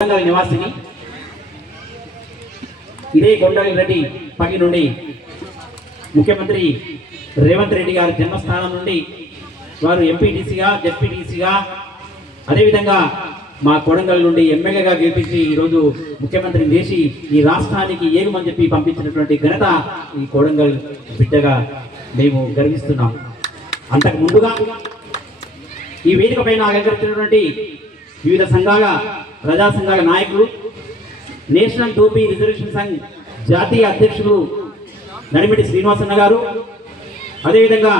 కొడంగల్ నివాసిని. ఇదే కొండలి రెడ్డి పగి నుండి ముఖ్యమంత్రి రేవంత్ రెడ్డి గారి జన్మస్థానం నుండి వారు ఎంపీటీసీగా, జెడ్పీటీసీగా, అదేవిధంగా మా కొడంగల్ నుండి ఎమ్మెల్యేగా గెలిపించి ఈరోజు ముఖ్యమంత్రిని చేసి ఈ రాష్ట్రానికి ఏగుమని చెప్పి పంపించినటువంటి ఘనత ఈ కొడంగల్ బిడ్డగా మేము గర్విస్తున్నాం. అంతకు ముందుగా ఈ వేదిక పైన అలంకరించినటువంటి వివిధ సంఘాల, ప్రజా సంఘాల నాయకులు, నేషనల్ టోపీ రిజర్వేషన్ సంఘ్ జాతీయ అధ్యక్షులు నడిమిటి శ్రీనివాసన్న గారు, అదేవిధంగా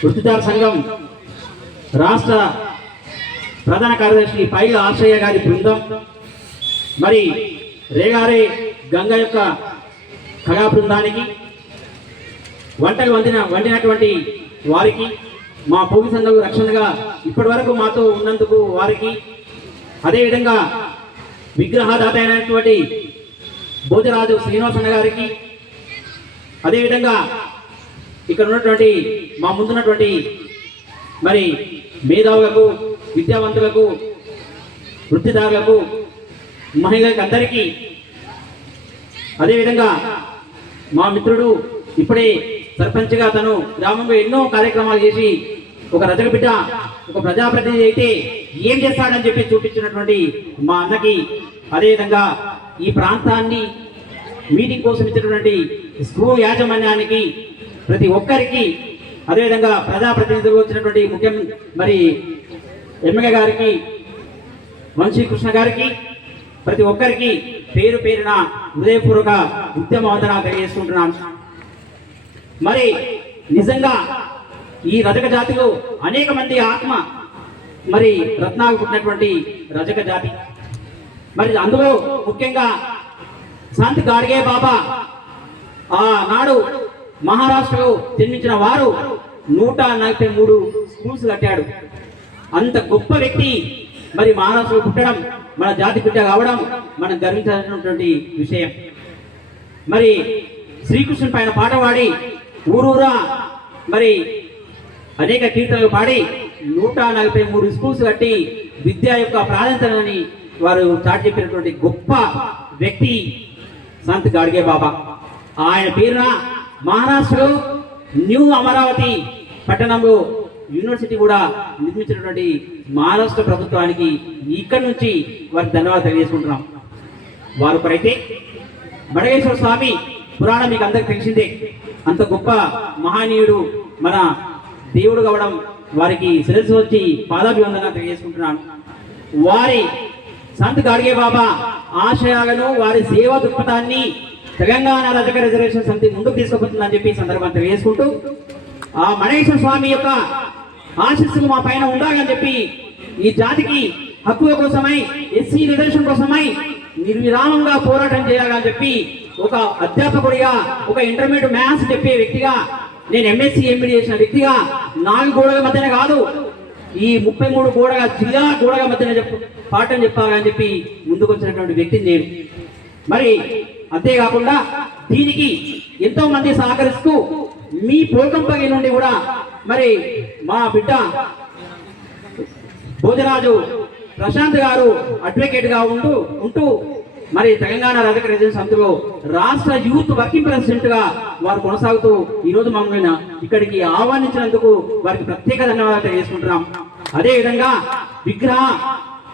వృత్తిదార సంఘం రాష్ట్ర ప్రధాన కార్యదర్శి పైల ఆశయ్య గారి బృందం, మరి రేగారే గంగ యొక్క కళా బృందానికి, వంటలు వండినటువంటి వారికి, మా పోగి సంఘం రక్షణగా ఇప్పటి వరకు మాతో ఉన్నందుకు వారికి, అదేవిధంగా విగ్రహదాత అయినటువంటి భోజరాజు శ్రీనివాసన్న గారికి, అదేవిధంగా ఇక్కడ ఉన్నటువంటి మా ముందున్నటువంటి మరి మేధావులకు, విద్యావంతులకు, వృత్తిదారులకు, మహిళలకు అందరికీ, అదేవిధంగా మా మిత్రుడు ఇప్పుడే సర్పంచ్గా తను గ్రామంలో ఎన్నో కార్యక్రమాలు చేసి ఒక రజక బిడ్డ, ఒక ప్రజాప్రతినిధి అయితే ఏం చేస్తాడని చెప్పి చూపించినటువంటి మా అన్నకి, అదేవిధంగా ఈ ప్రాంతాన్ని మీటింగ్ కోసం ఇచ్చినటువంటి స్కూల్ యాజమాన్యానికి, ప్రతి ఒక్కరికి, అదేవిధంగా ప్రజాప్రతినిధులు వచ్చినటువంటి మరి ఎమ్మెల్యే గారికి, వంశీకృష్ణ గారికి, ప్రతి ఒక్కరికి పేరు పేరున హృదయపూర్వక ఉద్యమ వందనాలు తెలియజేసుకుంటున్నాను. మరి నిజంగా ఈ రజక జాతిలో అనేక మంది ఆత్మ మరి రత్నాలు పుట్టినటువంటి రజక జాతి. మరి అందులో ముఖ్యంగా సంత్ గాడ్గే బాబా ఆనాడు మహారాష్ట్రలో జన్మించిన వారు 143 స్కూల్స్ కట్టాడు. అంత గొప్ప వ్యక్తి మరి మహారాష్ట్రలో పుట్టడం, మన జాతి బిడ్డ కావడం మనం గర్వించాల్సినటువంటి విషయం. మరి శ్రీకృష్ణుని పైన పాట పాడి ఊరూరా మరి అనేక కీర్తనలు పాడి 143 స్కూల్స్ కట్టి విద్య యొక్క ప్రాధాన్యతని వారు చాటి చెప్పినటువంటి గొప్ప వ్యక్తి సంత్ గాడ్గే బాబా. ఆయన పేరున మహారాష్ట్రలో న్యూ అమరావతి పట్టణంలో యూనివర్సిటీ కూడా నిర్మించినటువంటి మహారాష్ట్ర ప్రభుత్వానికి ఇక్కడి నుంచి వారికి ధన్యవాదాలు తెలియజేసుకుంటున్నాం. వారిపైతే బడగేశ్వర స్వామి పురాణం మీకు అందరికి తెలిసిందే. అంత గొప్ప మహనీయుడు మన దేవుడు కావడం వారికి శిరస్సు వచ్చి పాదాభివందన తెలియజేసుకుంటున్నాను. వారి సంత్ గాడ్గే బాబా ఆశయాలను, వారి సేవా దృక్పథాన్ని తెలంగాణ రజక రిజర్వేషన్ సమితి ముందుకు తీసుకుపోతుందని చెప్పి సందర్భం తెలియజేసుకుంటూ, ఆ మణేశ్వర స్వామి యొక్క ఆశీస్సులు మా పైన ఉండాలని చెప్పి, ఈ జాతికి హక్కుల కోసమై, ఎస్సీ రిజర్వేషన్ కోసమై నిర్విరామంగా పోరాటం చేయాలని చెప్పి, ఒక అధ్యాపకుడిగా, ఒక ఇంటర్మీడియట్ మ్యాథ్స్ చెప్పే వ్యక్తిగా, నేను ఎంఎస్సీ ఎంబీడీ చేసిన వ్యక్తిగా 4 గోడల మధ్యనే కాదు, ఈ 33 గోడల జిల్లా గోడల మధ్యన పాఠం చెప్పాలని చెప్పి ముందుకు వచ్చినటువంటి వ్యక్తిని నేను. మరి అంతేకాకుండా దీనికి ఎంతో మంది సహకరిస్తూ మీ పోకంపగి నుండి కూడా మరి మా బిడ్డ భోజరాజు ప్రశాంత్ గారు అడ్వకేట్ గా ఉంటూ మరి తెలంగాణ రజక రిజర్వేషన్ సమితిలో రాష్ట్ర యూత్ వర్కింగ్ ప్రెసిడెంట్ గా వారు కొనసాగుతూ ఈ రోజు మమ్మల్ని ఇక్కడికి ఆహ్వానించినందుకు వారికి ప్రత్యేక ధన్యవాదాలు తెలియజేసుకుంటున్నాం. అదేవిధంగా విగ్రహ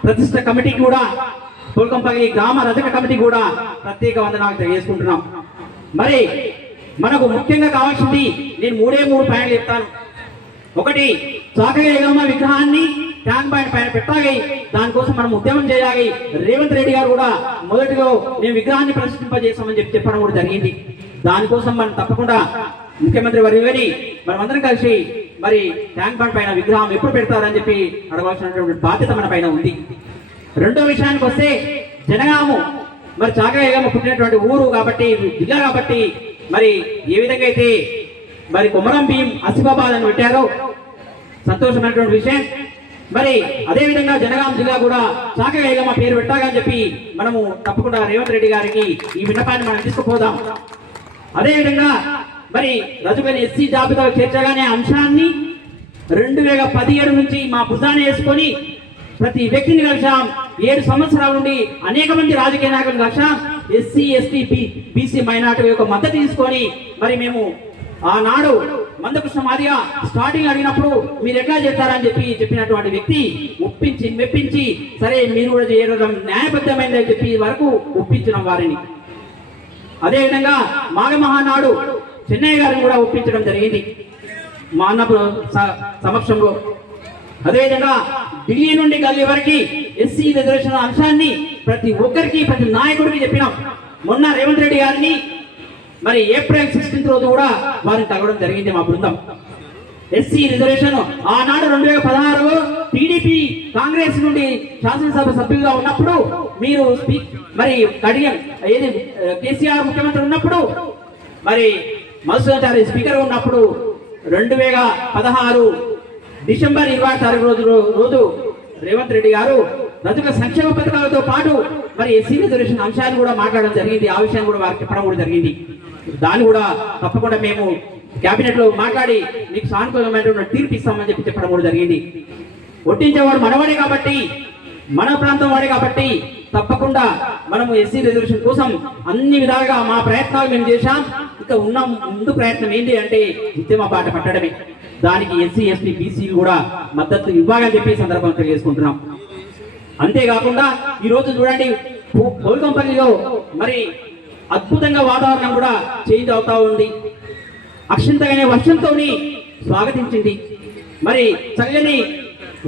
ప్రతిష్ట కమిటీకి కూడా, తోల్కంపల్లి గ్రామ రజక కమిటీ కూడా ప్రత్యేక వందనాలు తెలియజేసుకుంటున్నాం. మరి మనకు ముఖ్యంగా కావాల్సింది నేను 3 పాయింట్లు చెప్తాను. ఒకటి, చాకయ్యమ్మ విగ్రహాన్ని ట్యాంక్ బండ్ పైన పెట్టాలి, దానికోసం మనం ఉద్యమం చేయాలి. రేవంత్ రెడ్డి గారు కూడా మొదటిలో మేము విగ్రహాన్ని ప్రదర్శింపజేస్తామని చెప్పడం కూడా జరిగింది. దానికోసం మనం తప్పకుండా ముఖ్యమంత్రి వర్యుని మనమందరం కలిసి మరి ట్యాంక్ బండ్ పైన విగ్రహం ఎప్పుడు పెడతారని చెప్పి అడగాల్సినటువంటి బాధ్యత మన పైన ఉంది. రెండో విషయానికి వస్తే, జనగాము మరి చాకయ్యమ్మ పుట్టినటువంటి ఊరు కాబట్టి, జిల్లా కాబట్టి, మరి ఏ విధంగా అయితే మరి కొమరం భీం ఆసిఫాబాద్ అని పెట్టారో సంతోషమైనటువంటి విషయం. మరి అదేవిధంగా జనగాం జిల్లా కూడా చాకయ్యమ్మ పేరు పెట్టాలని చెప్పి మనము తప్పకుండా రేవంత్ రెడ్డి గారికి ఈ విన్నపాన్ని మనం తీసుకుపోదాం. అదేవిధంగా మరి రజుగని ఎస్సీ జాబితాలో చేర్చగానే అంశాన్ని 2017 నుంచి మా భుజాన్ని వేసుకొని ప్రతి వ్యక్తిని కలిసాం. 7 సంవత్సరాల నుండి అనేక మంది రాజకీయ నాయకులను కలిసాం. ఎస్సీ ఎస్టీ బీసీ మైనార్టీ యొక్క మద్దతు తీసుకొని మరి మేము ఆనాడు మందకృష్ణ మాదిగ స్టార్టింగ్ అడిగినప్పుడు మీరు ఎట్లా చేస్తారని చెప్పినటువంటి వ్యక్తి ఒప్పించి మెప్పించి సరే మీరు కూడా చేయడం న్యాయబద్ధమైందని చెప్పి వరకు ఒప్పించిన వారిని. అదేవిధంగా మాఘమహానాడు చెన్నై గారిని కూడా ఒప్పించడం జరిగింది మా అన్న సమక్షంలో. అదేవిధంగా ఢిల్లీ నుండి గల్లీ వరకు ఎస్సీ రిజర్వేషన్ అంశాన్ని ప్రతి ఒక్కరికి ప్రతి నాయకుడికి చెప్పినాం. మొన్న రేవంత్ రెడ్డి గారిని మరి ఏప్రిల్ 16 రోజు కూడా వారిని తగ్గడం జరిగింది మా బృందం. ఎస్సీ రిజర్వేషన్ ఆనాడు 2016 టీడీపీ కాంగ్రెస్ నుండి శాసనసభ సభ్యులుగా ఉన్నప్పుడు మీరు మరి కడియం ఏది కేసీఆర్ ముఖ్యమంత్రి ఉన్నప్పుడు మరి మధుసూదనాచారి స్పీకర్ ఉన్నప్పుడు 2016 డిసెంబర్ 26 రోజు రేవంత్ రెడ్డి గారు రజక సంక్షేమ పథకాలతో పాటు మరి ఎస్సీ రిజర్వేషన్ అంశాన్ని కూడా మాట్లాడడం జరిగింది. ఆ విషయాన్ని కూడా వారికి చెప్పడం కూడా జరిగింది. దాన్ని కూడా తప్పకుండా మేము కేబినెట్ లో మాట్లాడి మీకు సానుకూలమైనటువంటి తీర్పు ఇస్తామని చెప్పడం కూడా జరిగింది. ఒట్టించేవాడు మనవాడే కాబట్టి మన ప్రాంతం వాడే కాబట్టి తప్పకుండా మనము ఎస్సీ రిజర్వేషన్ కోసం అన్ని విధాలుగా మా ప్రయత్నాలు మేము చేశాం. ఇక ఉన్న ముందు ప్రయత్నం ఏంటి అంటే ఉద్యమ బాట పట్టడమే. దానికి ఎస్సీ ఎస్టీ బీసీలు కూడా మద్దతు ఇవ్వాలని చెప్పి సందర్భంగా తెలియజేసుకుంటున్నాం. అంతేకాకుండా ఈ రోజు చూడండి కోల్కంపల్లిలో మరి అద్భుతంగా వాతావరణం కూడా చేంజ్ అవుతా ఉంది. అక్షంతగానే వర్షంతో స్వాగతించింది. మరి చల్లని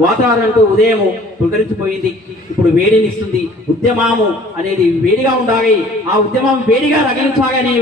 వాతావరణంతో ఉదయం పులకరించిపోయింది. ఇప్పుడు వేడిని ఇస్తుంది. ఉద్యమము అనేది వేడిగా ఉండాలి, ఆ ఉద్యమం వేడిగా రగిలించాలని